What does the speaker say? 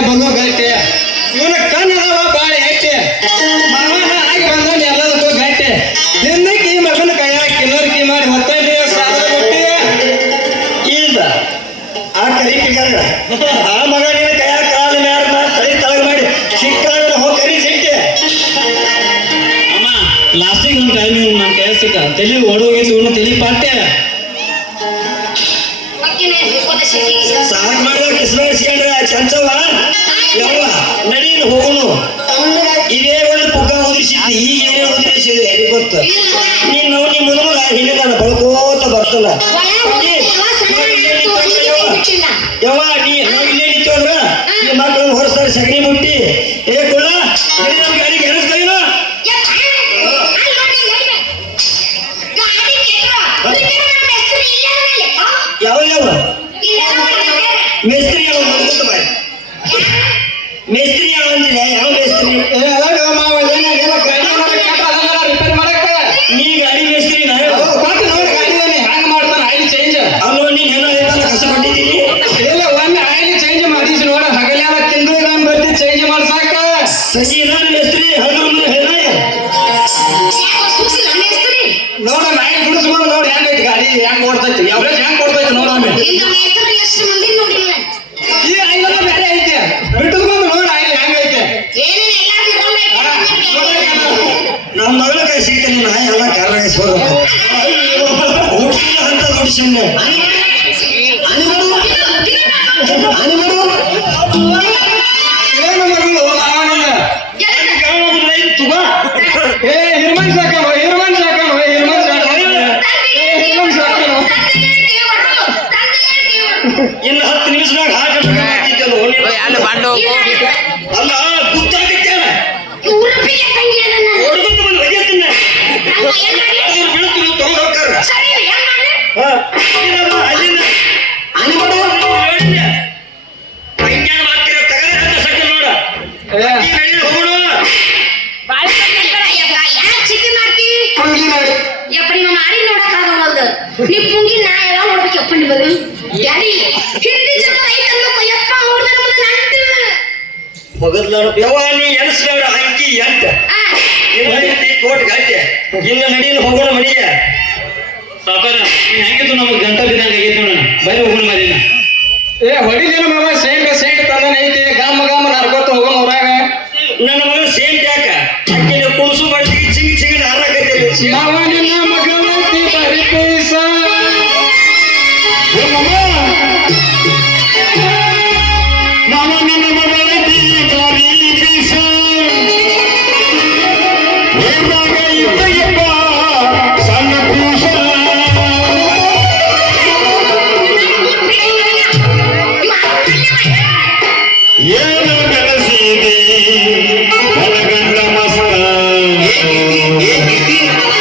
ಬಲು ಗಟ್ಟಿ. ಇವನ ಕಣ್ಣದವ ಬಾಳೆ ಹೆಟ್ಟಿ ಮಾವನ ಆಗಿ ಬಂದವನ್ ಎಲ್ಲದಕ್ಕೂ ಗಟ್ಟಿ. ಹಿಂದಕ್ಕೆ ಈ ಮಗನ ಕೈಯಾಗ ಕಿನ್ನರ್ಕಿ ಮಾಡಿ ಇಲ್ಲ ಆ ಕರಿ ಆ ಮಗ ನಿನ್ನ ಕೈಯಾಗ ಕಾಲ ಮ್ಯಾಲ ಮಾಡಿ ತಲೆ ಮಾಡಿ ಸಿಕ್ಕಾಗ ಹೋಗಿ ಕರಿ ಸಿಟ್ಟೆ ಅಮ್ಮ ಲಾಸ್ಟಿಗೆ ಒಂದು ಟೈಮ್ ನನ್ನ ಸಿಕ್ಕ. ತಲೆ ಇವನು ತಲೆ ಸಾಕ್ ಮಾಡಿದ ಆ ಚಂಚವ ಯಾವ ನಡೀನು ಹೋಗುನು. ಇದೇ ಒಂದು ಪುಗ್ಗ ಉದಿಸಿದ್ದು ಈಗ ಏನೇ ಉದಿಸಿದ್ದು ಯಾರಿಗೆ ಗೊತ್ತು? ನೀನು ನಿಮ್ಮ ಮಗ ಹಿಂದಿನ ಬಳ್ಕೋತ ಬರ್ತಲ್ಲ. ಯವ್ವ? ನೀ ಇಲ್ಲೇ ನಿಂತು ಅಂದ್ರ ಈ ಮಕ್ಕಳನ್ನ ಹೊರಸ್ತಾರೆ ಸಗಣಿ ಮುಟ್ಟಿ. este, ನಮ್ಮ ಮಗಳ ಕೈ ಸಿಗ್ತೇನೆ ನಾ ಎಲ್ಲ ಕಾರಣ ಅಂತ ಏನು ಮಗಳು? ಏ ಹಿರ್ಮನ್ ಸಾಕವ ಹಿರ್ಮನ್ ಸಾಕವ ಹಿರ್ಮನ್ ಸಾಕವ ಏ ಹಿರ್ಮನ್ ಸಾಕವ ಇನ್ನು ಹತ್ತು ನಿಮಿಷದಾಗ ಆಗ್ತಿದ್ದಲ್ಲ ಅಲ್ಲಿ ಬಂಡು. ಯವ್ವ ನೀ ಎಣಸ್ಬೇಡ ಅಂಕಿ ಎಂಟ. ಕೋಟ್ ಗಂಟೆ. ಇನ್ನು ನಡೀನು ಹೋಗೋಣ ಮನೆಗೆ. ಸಾವುಕಾರ ಹೆಂಗಿತ್ತು ನಮಗೆ ಗಂಟ ಬಿದ್ದಂಗೆ ಆಗೈತೆ ನೋಡೋಣ ಬರೀ ಹೋಗೋಣ ಮರಿನ ಏ ಹೊಡಿದೇನು ಮಾವ ಸೇಂಟ್ ಸೇಂಟ್ ತಂದನ ಐತಿ. ಗಾಮ ಗಾಮ ನಡ್ಕೊತ ಹೋಗೋಣ ಊರಾಗ. ನನ್ನ ಮಗ ಸೇಂಟ್ ಯಾಕ? ಕುಣಸು ಬಡ್ಡಿಗೆ ಚಿಂಗ್ ಚಿಂಗ್ ಹಾರಾಕೈತಿ ಮಾವ existir